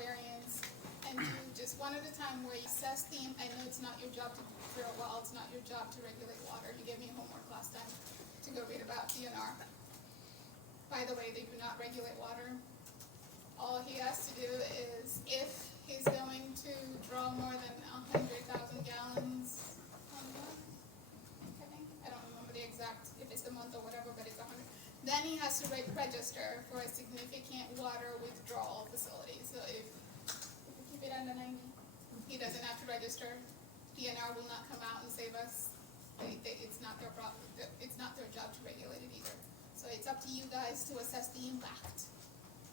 variance and do just one at a time where you assess the, I know it's not your job to drill well, it's not your job to regulate water. You gave me homework last time to go read about DNR. By the way, they do not regulate water. All he has to do is, if he's going to draw more than 100,000 gallons a month, I think, I don't remember the exact, if it's the month or whatever, but it's 100. Then he has to register for a significant water withdrawal facility. So if we keep it under 90, he doesn't have to register. DNR will not come out and save us. It's not their problem. It's not their job to regulate it either. So it's up to you guys to assess the impact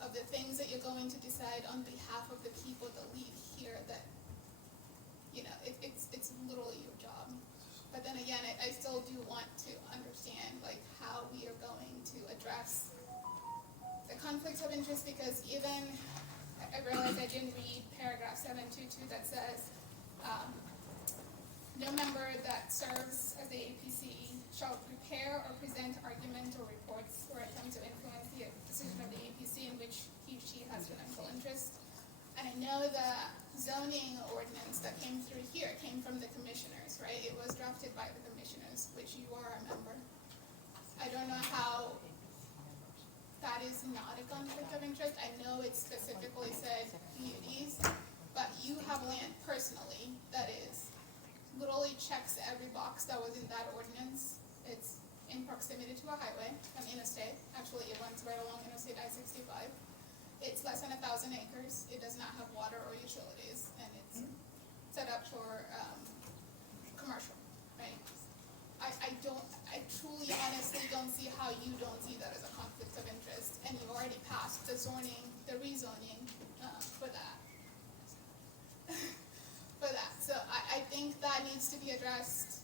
of the things that you're going to decide on behalf of the people that live here. That, you know, it's literally your job. But then again, I still do want to understand like how we are going to address the conflicts of interest, because even I realized I didn't read paragraph 722 that says no member that serves as the APC shall prepare or present argument or reports or attempt to influence the decision of the APC in which he or she has financial interest. And I know the zoning ordinance that came through here came from the commissioners, right? It was drafted by the commissioners, which you are a member. I don't know how that is not a conflict of interest. I know it specifically said PUDs, but you have land personally that is literally checks every box that was in that ordinance. It's in proximity to a highway, an interstate. Actually, it runs right along Interstate I-65. It's less than 1,000 acres. It does not have water or utilities, and it's set up for commercial, right? I truly, honestly don't see how you don't see that as a conflict of interest, and you already passed the zoning, the rezoning for that. So I think that needs to be addressed,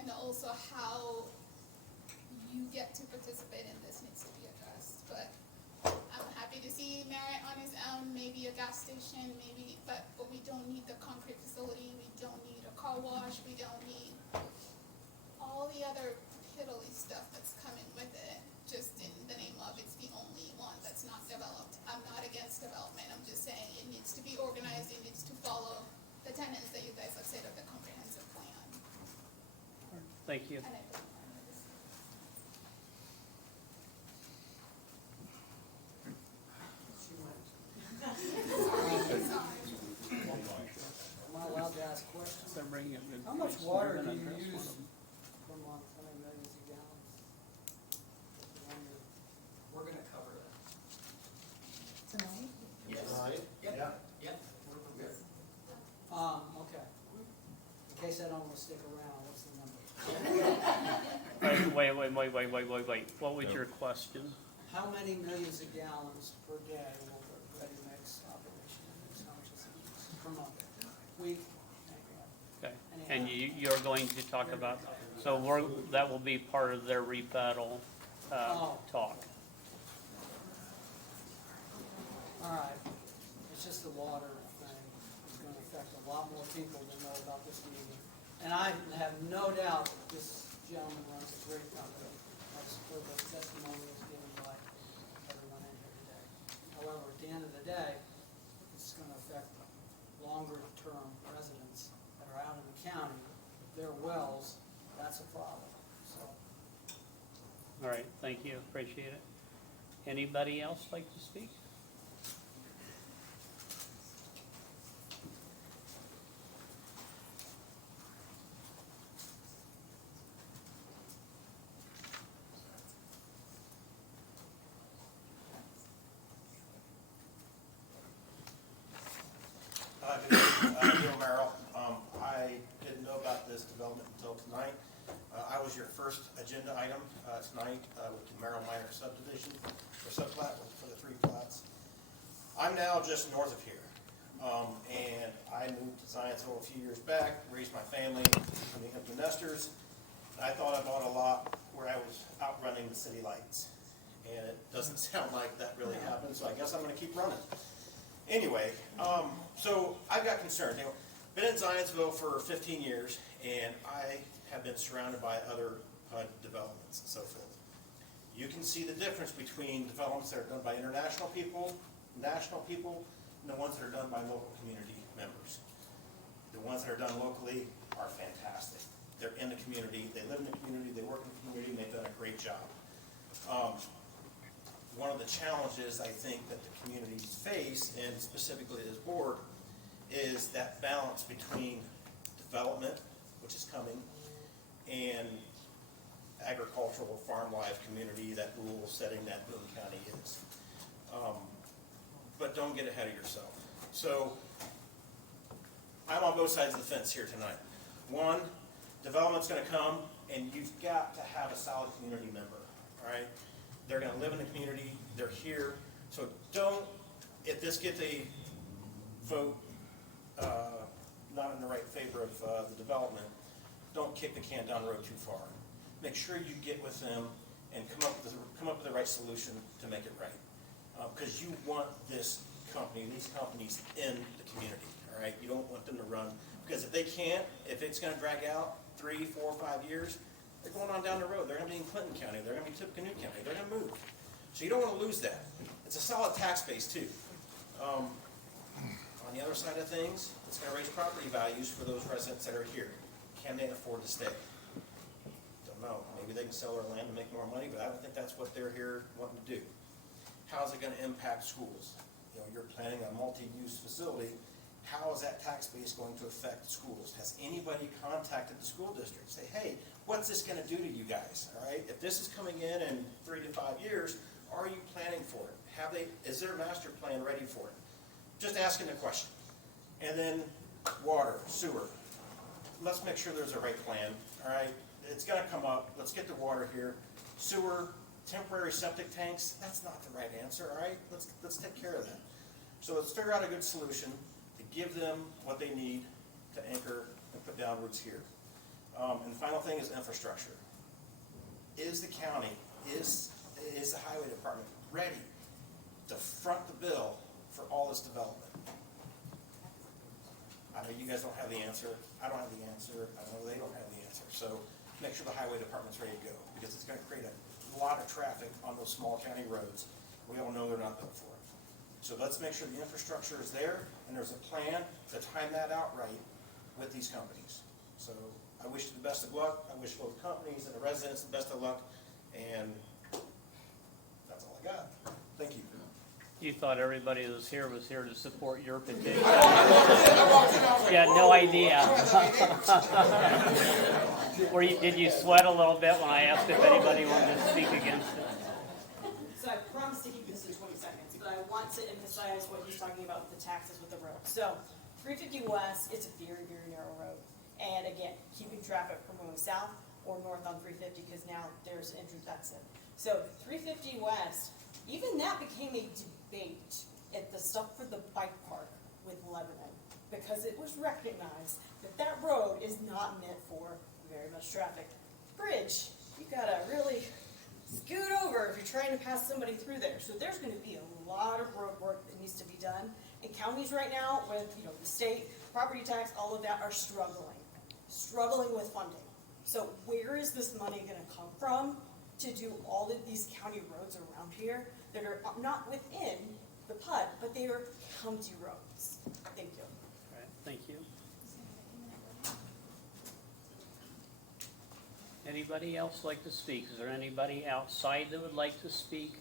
and also how you get to participate in this needs to be addressed. But I'm happy to see Merritt on his own, maybe a gas station, maybe, but we don't need the concrete facility, we don't need a car wash, we don't need all the other piddly stuff that's coming with it, just in the name of it's the only one that's not developed. I'm not against development, I'm just saying it needs to be organized, it needs to follow the tenets that you guys have said of the comprehensive plan. Thank you. And I don't Am I allowed to ask questions? They're bringing it in. How much water do you use per month? How many millions of gallons? We're gonna cover that. Tonight? Yes. Tonight? Yep. Yeah. Yep, we're prepared. Okay. In case I don't want to stick around, what's the number? Wait. What was your question? How many millions of gallons per day will the ready mix operation use? How much is it use per month? Week? Okay, and you're going to talk about, so that will be part of their rebuttal, talk. All right. It's just the water thing is going to affect a lot more people than know about this meeting. And I have no doubt that this gentleman runs a great company. That's where the testimony was given by everyone in here today. However, at the end of the day, it's going to affect longer-term residents that are out in the county. Their wells, that's a problem. So, All right, thank you, appreciate it. Anybody else like to speak? Good evening, Neil Merrill. I didn't know about this development until tonight. I was your first agenda item tonight with the Merrill Minor subdivision, or subplat for the 3 plats. I'm now just north of here, and I moved to Zionsville a few years back, raised my family, becoming empty nesters. I thought I bought a lot where I was outrunning the city lights, and it doesn't sound like that really happened, so I guess I'm going to keep running. Anyway, so I've got concerns. You know, been in Zionsville for 15 years, and I have been surrounded by other developments and so forth. You can see the difference between developments that are done by international people, national people, and the ones that are done by local community members. The ones that are done locally are fantastic. They're in the community, they live in the community, they work in the community, and they've done a great job. One of the challenges I think that the communities face, and specifically this board, is that balance between development, which is coming, and agricultural farm life community, that rural setting that Boone County is. But don't get ahead of yourself. So I'm on both sides of the fence here tonight. One, development's gonna come, and you've got to have a solid community member, all right? They're gonna live in the community, they're here, so don't, if this gets a vote not in the right favor of the development, don't kick the can down the road too far. Make sure you get with them and come up with the right solution to make it right. Because you want these companies in the community, all right? You don't want them to run, because if they can't, if it's gonna drag out 3, 4, 5 years, they're going on down the road. They're gonna be in Clinton County, they're gonna be Tippecanoe County, they're gonna move. So you don't wanna lose that. It's a solid tax base too. On the other side of things, it's gonna raise property values for those residents that are here. Can they afford to stay? Don't know. Maybe they can sell their land and make more money, but I don't think that's what they're here wanting to do. How's it gonna impact schools? You know, you're planning a multi-use facility. How is that tax base going to affect schools? Has anybody contacted the school district? Say, hey, what's this gonna do to you guys, all right? If this is coming in 3 to 5 years, are you planning for it? Is their master plan ready for it? Just asking the question. And then water, sewer. Let's make sure there's a right plan, all right? It's gonna come up, let's get the water here. Sewer, temporary septic tanks, that's not the right answer, all right? Let's take care of that. So let's figure out a good solution to give them what they need to anchor and put down roots here. And the final thing is infrastructure. Is the county, is the highway department ready to front the bill for all this development? I know you guys don't have the answer, I don't have the answer, I know they don't have the answer. So make sure the highway department's ready to go, because it's gonna create a lot of traffic on those small county roads. We all know they're not built for it. So let's make sure the infrastructure is there, and there's a plan to time that out right with these companies. So I wish you the best of luck, I wish both companies and the residents the best of luck, and that's all I got. Thank you. You thought everybody that was here to support your petition? Yeah, no idea. Did you sweat a little bit when I asked if anybody wanted to speak against it? So I promise to keep this in 20 seconds, but I want to emphasize what he's talking about with the taxes with the road. So 350 West, it's a very, very narrow road. And again, keeping traffic from going south or north on 350, because now there's an entrance exit. So 350 West, even that became a debate at the Stuff for the Bike Park with Lebanon, because it was recognized that that road is not meant for very much traffic. Bridge, you gotta really scoot over if you're trying to pass somebody through there. So there's gonna be a lot of road work that needs to be done. And counties right now, with the state, property tax, all of that, are struggling with funding. So where is this money gonna come from to do all of these county roads around here that are not within the PUD, but they are county roads? Thank you. All right, thank you. Anybody else like to speak? Is there anybody outside that would like to speak?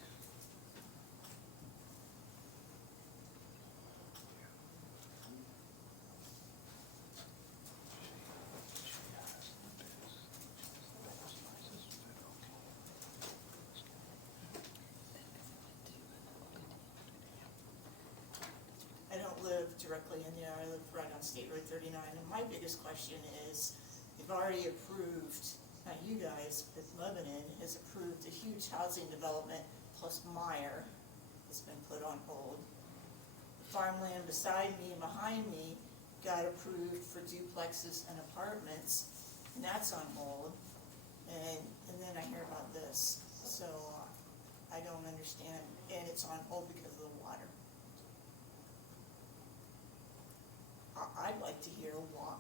I don't live directly in there, I live right on State Road 39, and my biggest question is, you've already approved, not you guys, but Lebanon has approved a huge housing development plus Meyer has been put on hold. Farmland beside me and behind me got approved for duplexes and apartments, and that's on hold. And then I hear about this, so I don't understand, and it's on hold because of the water. I'd like to hear what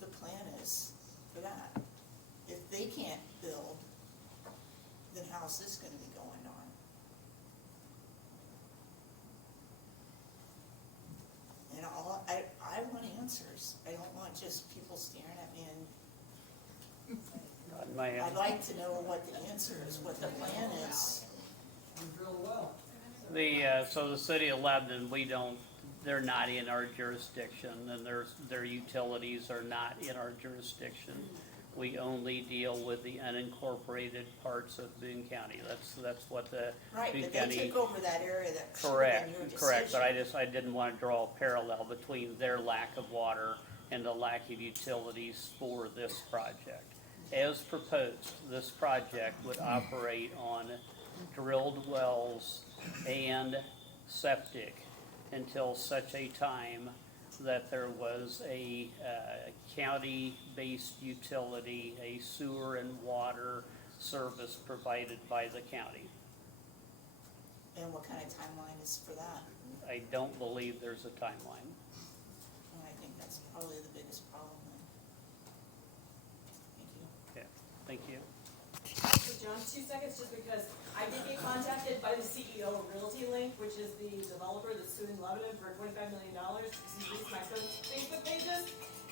the plan is for that. If they can't build, then how's this gonna be going on? people staring at me, and God, my, I'd like to know what the answer is, what the plan is. You drill well. so the city of Lebanon, they're not in our jurisdiction, and their utilities are not in our jurisdiction. We only deal with the unincorporated parts of Boone County. That's what the Right, Boone but they County. took over that area that should have been your decision. Correct, but I didn't want to draw a parallel between their lack of water and the lack of utilities for this project. As proposed, this project would operate on drilled wells and septic until such a time that there was a county-based utility, a sewer and water service provided by the county. And what kind of timeline is for that? I don't believe there's a timeline. And I think that's probably the biggest problem then. Thank you. Okay, thank you. So John, 2 seconds, just because I did get contacted by the CEO of Realty Link, which is the developer that's suing Lebanon for $25 million because he reached my Facebook pages.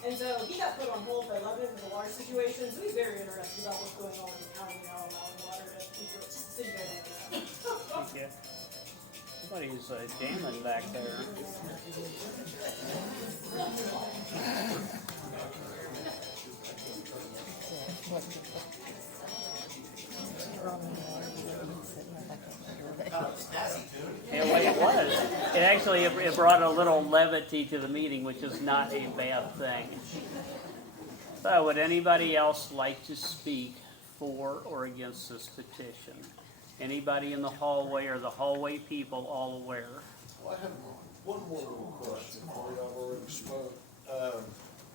And so he got put on hold by Lebanon for the water situation, so he's very interested about what's going on in the county now, allowing water to be drilled, just so you guys know. Thank you. Somebody's jamming back there. Yeah, well, it was. It actually, it brought a little levity to the meeting, which is not a bad thing. So, would anybody else like to speak for or against this petition? Anybody in the hallway or the hallway people all aware? Well, I have one more little question for you. I've already spoke.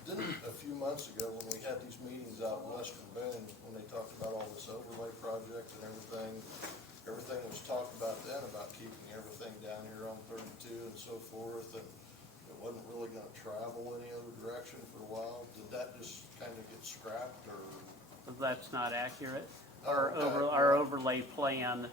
Didn't a few months ago when we had these meetings out in Western Boone, when they talked about all this overlay project and everything was talked about then about keeping everything down here on 32 and so forth, and it wasn't really gonna travel any other direction for a while. Did that just kind of get scrapped, or? That's not accurate. Oh, okay. Our overlay plan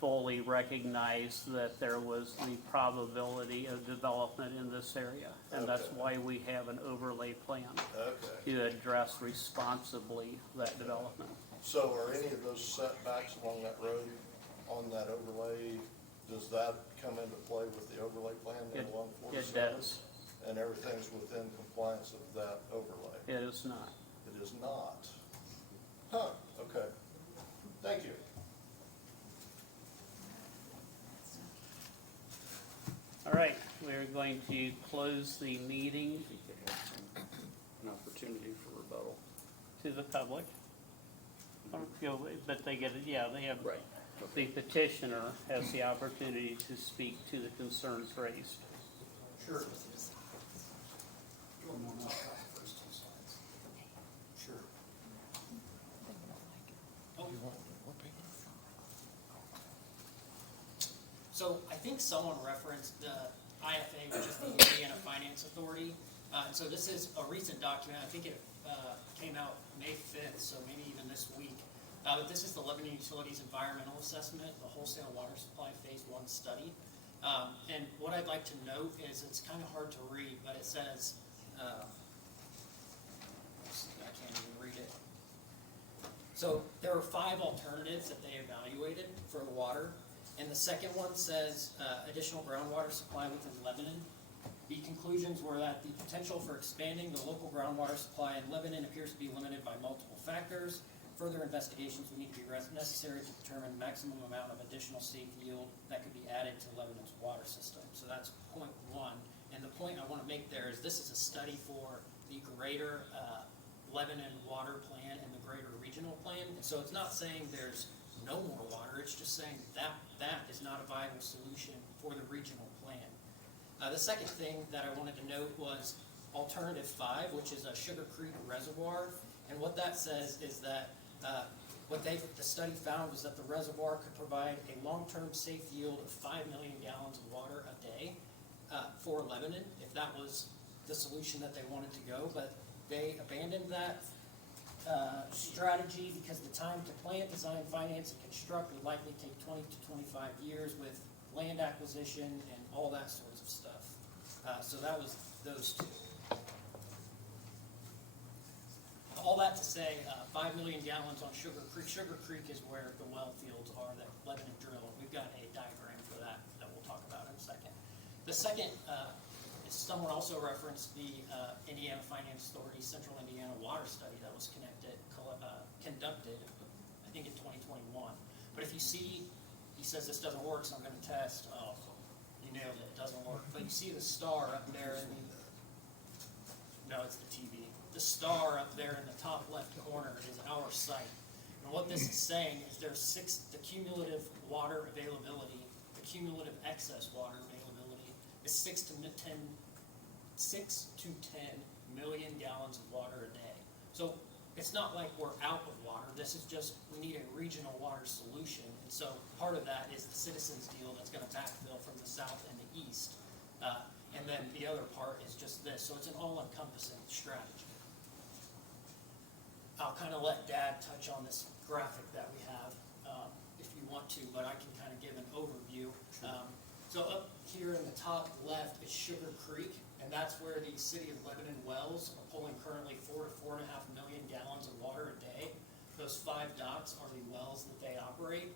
fully recognized that there was the probability of development in this area. And that's Okay. why we have an overlay plan, Okay. to address responsibly that development. So are any of those setbacks along that road on that overlay, does that come into play with the overlay plan It- along It 47? does. And everything's within compliance of that overlay? It is not. It is not? Huh, okay. Thank you. All right, we're going to close the meeting An opportunity for rebuttal. to the public. But they get it, yeah, they have. Right. The petitioner has the opportunity to speak to the concerns raised. Sure. Sure. So I think someone referenced the IFA, which is the Indiana Finance Authority. And so this is a recent document. I think it came out May 5th, so maybe even this week. But this is the Lebanon Utilities Environmental Assessment, the Wholesale Water Supply Phase 1 study. And what I'd like to note is it's kind of hard to read, but it says, I can't even read it. So there are 5 alternatives that they evaluated for the water. And the second one says additional groundwater supply within Lebanon. The conclusions were that the potential for expanding the local groundwater supply in Lebanon appears to be limited by multiple factors. Further investigations would need to be necessary to determine the maximum amount of additional safe yield that could be added to Lebanon's water system. So that's point 1. And the point I want to make there is this is a study for the greater Lebanon water plan and the greater regional plan. And so it's not saying there's no more water, it's just saying that is not a viable solution for the regional plan. The second thing that I wanted to note was alternative 5, which is a Sugar Creek Reservoir. And what that says is that the study found was that the reservoir could provide a long-term safe yield of 5 million gallons of water a day for Lebanon, if that was the solution that they wanted to go. But they abandoned that strategy because the time to plan, design, finance, and construct would likely take 20 to 25 years with land acquisition and all that sorts of stuff. So that was those 2. that to say, 5 million gallons on Sugar Creek. Sugar Creek is where the well fields are that Lebanon drilled. We've got a diagram for that we'll talk about in a second. The second, is someone also referenced the Indiana Finance Authority Central Indiana Water Study that was conducted, I think in 2021. But if you see, he says this doesn't work, so I'm gonna test. Oh, you nailed it, it doesn't work. But you see the star up there in the, no, it's the TV. The star up there in the top left corner is our site. And what this is saying is there's the cumulative water availability, the cumulative excess water availability is 6 to 10 million gallons of water a day. So it's not like we're out of water. This is just, we need a regional water solution. And so part of that is the Citizens deal that's gonna backfill from the south and the east. And then the other part is just this. So it's an all-encompassing strategy. I'll kind of let Dad touch on this graphic that we have, if you want to, but I can kind of give an overview. So up here in the top left is Sugar Creek, and that's where the City of Lebanon wells are pulling currently 4 to 4.5 million gallons of water a day. Those 5 dots are the wells that they operate.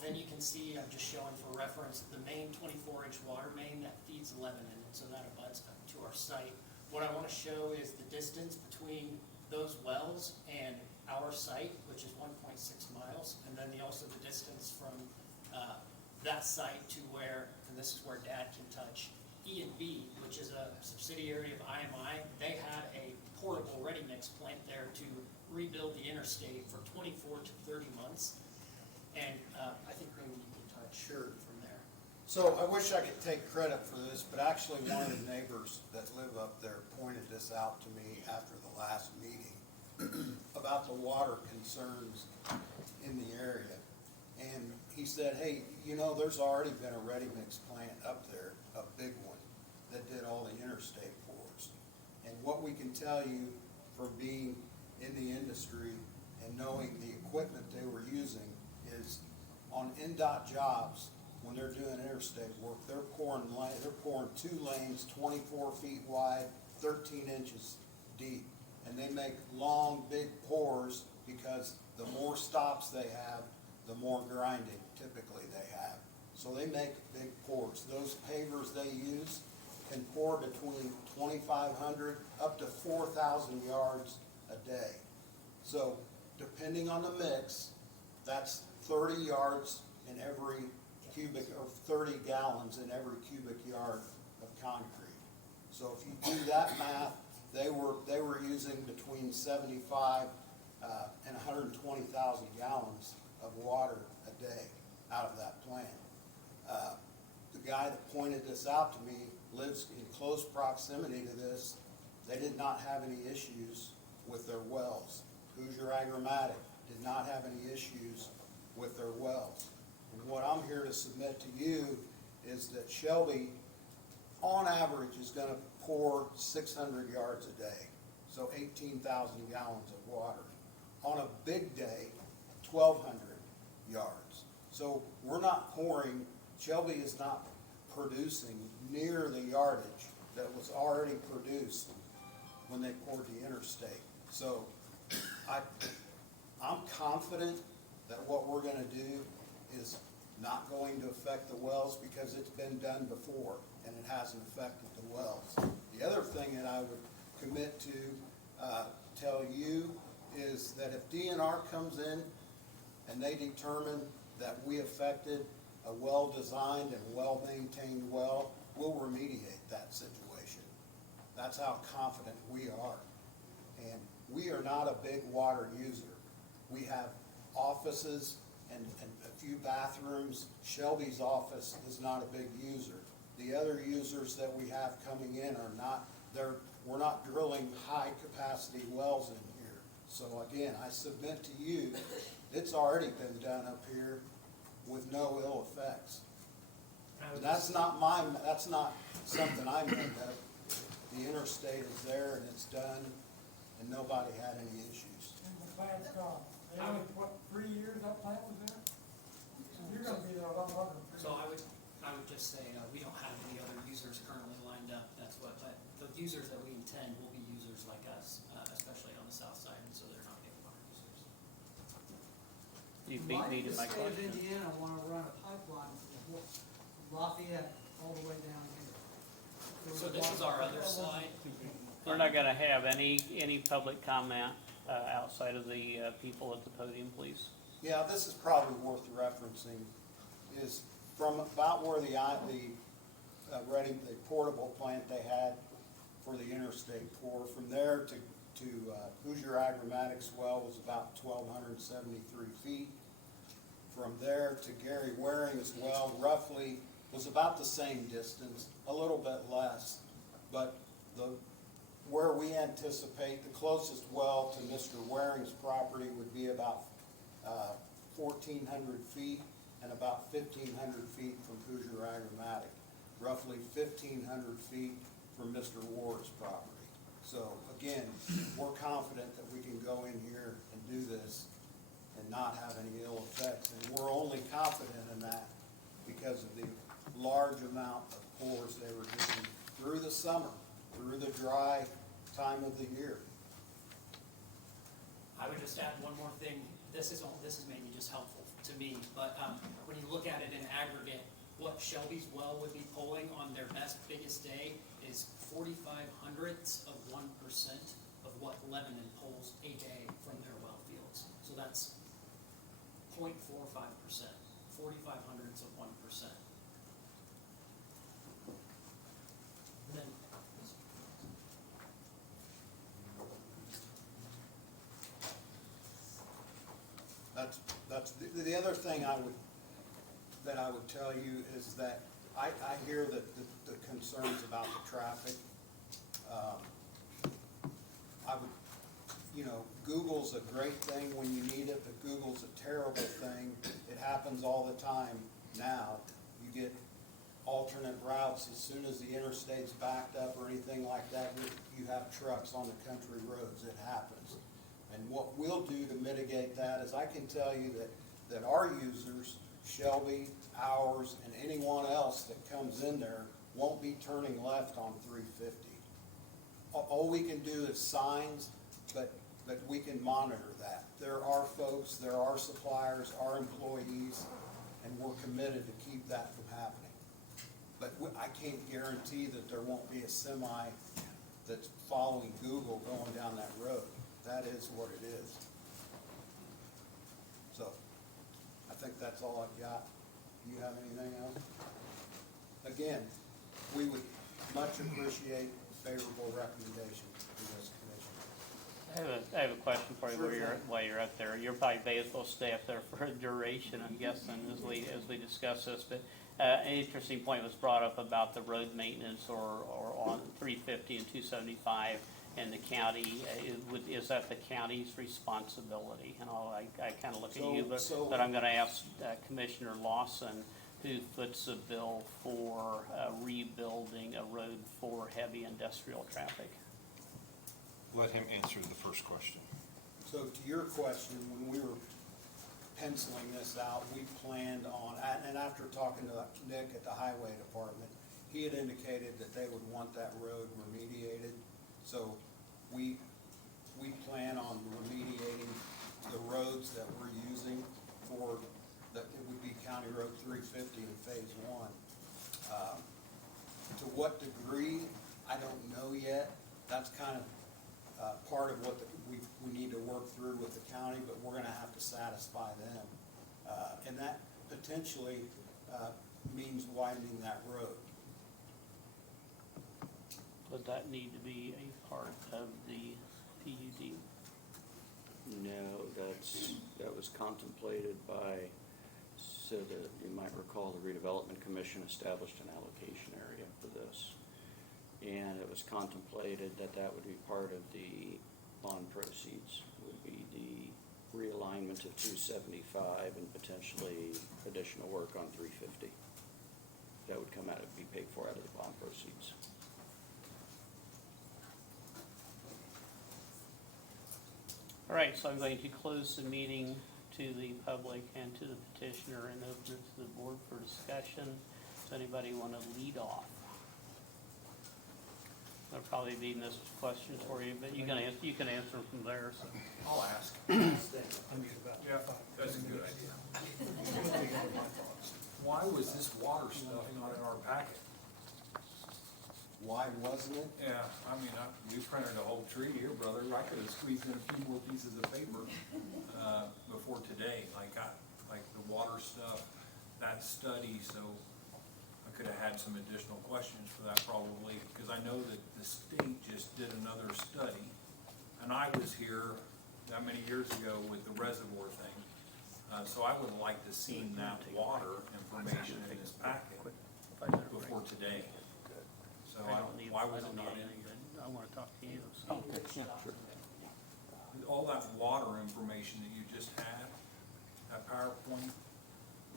Then you can see, I'm just showing for reference, the main 24-inch water main that feeds Lebanon, and so that abuts up to our site. What I want to show is the distance between those wells and our site, which is 1.6 miles, and then also the distance from that site to where, and this is where Dad can touch, E&B, which is a subsidiary of IMI. They had a portable ready-mix plant there to rebuild the interstate for 24 to 30 months. And I think maybe you can touch from there. So I wish I could take credit for this, but actually one of the neighbors that live up there pointed this out to me after the last meeting about the water concerns in the area. And he said, hey, you know, there's already been a ready-mix plant up there, a big one, that did all the interstate pours. And what we can tell you from being in the industry and knowing the equipment they were using is on NDOT jobs, when they're doing interstate work, they're pouring 2 lanes, 24 feet wide, 13 inches deep. And they make long, big pours because the more stops they have, the more grinding typically they have. So they make big pours. Those pavers they use can pour between 2,500 up to 4,000 yards a day. So depending on the mix, that's 30 yards in every cubic, or 30 gallons in every cubic yard of concrete. So if you do that math, they were using between 75 and 120,000 gallons of water a day out of that plant. The guy that pointed this out to me lives in close proximity to this. They did not have any issues with their wells. Hoosier Agrimatic did not have any issues with their wells. And what I'm here to submit to you is that Shelby, on average, is going to pour 600 yards a day, so 18,000 gallons of water. On a big day, 1,200 yards. So we're not pouring, Shelby is not producing near the yardage that was already produced when they poured the interstate. So I'm confident that what we're going to do is not going to affect the wells because it's been done before and it hasn't affected the wells. The other thing that I would commit to tell you is that if DNR comes in and they determine that we affected a well-designed and well-maintained well, we'll remediate that situation. That's how confident we are. And we are not a big water user. We have offices and a few bathrooms. Shelby's office is not a big user. The other users that we have coming in are not, we're not drilling high capacity wells in here. So again, I submit to you, it's already been done up here with no ill effects. And that's not something I made up. The interstate is there and it's done and nobody had any issues. And the plant's gone. They only, what, 3 years that plant was there? You're gonna be there a lot longer than 3 years. So I would just say, we don't have any other users currently lined up. That's what, but the users that we intend will be users like us, especially on the south side You beat me to my Why does the state of question. Indiana wanna run a pipeline from Lafayette all the way down here? So this is our other slide. We're not gonna have any public comment, outside of the, people at the podium, please. Yeah, this is probably worth referencing, is from about where the portable plant they had for the interstate pour, from there to Hoosier Agromatics well was about 1,273 feet. From there to Gary Waring's well roughly was about the same distance, a little bit less, but where we anticipate the closest well to Mr. Waring's property would be about 1,400 feet and about 1,500 feet from Hoosier Agromatic, roughly 1,500 feet from Mr. Ward's property. So again, we're confident that we can go in here and do this and not have any ill effects. And we're only confident in that because of the large amount of pours they were doing through the summer, through the dry time of the year. I would just add one more thing. This is maybe just helpful to me, but when you look at it in aggregate, what Shelby's well would be pulling on their biggest day is 4,500ths of 1% of what Lebanon pulls a day from their well fields. So that's 0.45%, 4,500ths of 1%. Then That's the other thing I would tell you is that I hear that the concerns about the traffic. I would, Google's a great thing when you need it, but Google's a terrible thing. It happens all the time now. You get alternate routes as soon as the interstate's backed up or anything like that. You have trucks on the country roads. It happens. And what we'll do to mitigate that is I can tell you that our users, Shelby, ours, and anyone else that comes in there won't be turning left on 350. All we can do is signs, but we can monitor that. There are folks, there are suppliers, our employees, and we're committed to keep that from happening. But I can't guarantee that there won't be a semi that's following Google going down that road. That is what it is. So, I think that's all I've got. Do you have anything else? Again, we would much appreciate favorable recommendation to this commission. I have a question for you Sure. while you're up there. You're probably able to stay up there for a duration, I'm guessing, as we discuss this. But an interesting point was brought up about the road maintenance or on 350 and 275 and the county. Is that the county's responsibility? And I kind of look at you, but I'm going to ask Commissioner Lawson, who foots the bill for rebuilding a road for heavy industrial traffic. Let him answer the first question. So to your question, when we were penciling this out, we planned on, and after talking to Nick at the highway department, he had indicated that they would want that road remediated. So we plan on remediating the roads that we're using for, that it would be County Road 350 in phase 1. To what degree, I don't know yet. That's kind of part of what we need to work through with the county, but we're gonna have to satisfy them. And that potentially means widening that road. Would that need to be a part of the PUD? No, that was contemplated by, so that you might recall, the redevelopment commission established an allocation area for this. And it was contemplated that would be part of the bond proceeds, would be the realignment of 275 and potentially additional work on 350. That would come out, be paid for out of the bond proceeds. All right, so I'm going to close the meeting to the public and to the petitioner and open it to the board for discussion. Does anybody want to lead off? probably be missed questions for you, but you can answer them from there, so. I'll ask. Yeah, that's a good idea. Why was this water stuff not in our packet? Why wasn't it? Yeah, I mean, we printed a whole tree here, brother. I could have squeezed in a few more pieces of paper, before today, like the water stuff, that study, so I could have had some additional questions for that probably, because I know that the state just did another study, and I was here that many years ago with the reservoir thing, so I would like to see that water information in this packet before today. So why was it not in here? I wanna talk to you. Okay, yeah, sure. All that water information that you just had, that PowerPoint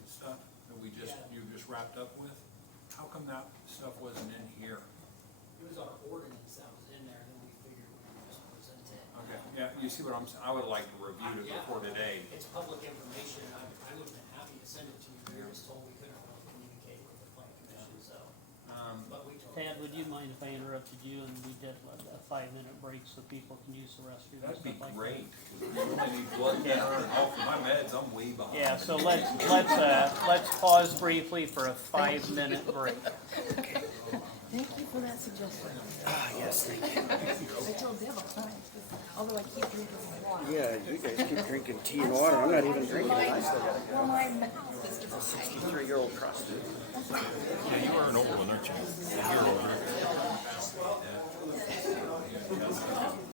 stuff that you just wrapped up with, how come that stuff wasn't in here? It was our ordinance that was in there, and then we figured we would just present it. Okay, yeah, you see what I'm saying? I would like to review it Yeah. before today. It's public information, I would have been happy to send it to you, we were just told we couldn't really communicate with the plan commission, so, but we told. Tad, would you mind if I interrupted you and we did a 5-minute break so people can use the restroom and That'd be stuff like that? great, 'cause we really need blood thinner and all for my meds, I'm way behind. Yeah, so let's pause briefly for a 5-minute break. Thank you for that suggestion. Yes, thank you. I told Deb I'll try, although I keep drinking water. Yeah, you guys keep drinking tea and water, I'm not even drinking it. Well, my mouth is dry. 63-year-old prostitute. Yeah, you are an old one, aren't you? You're older.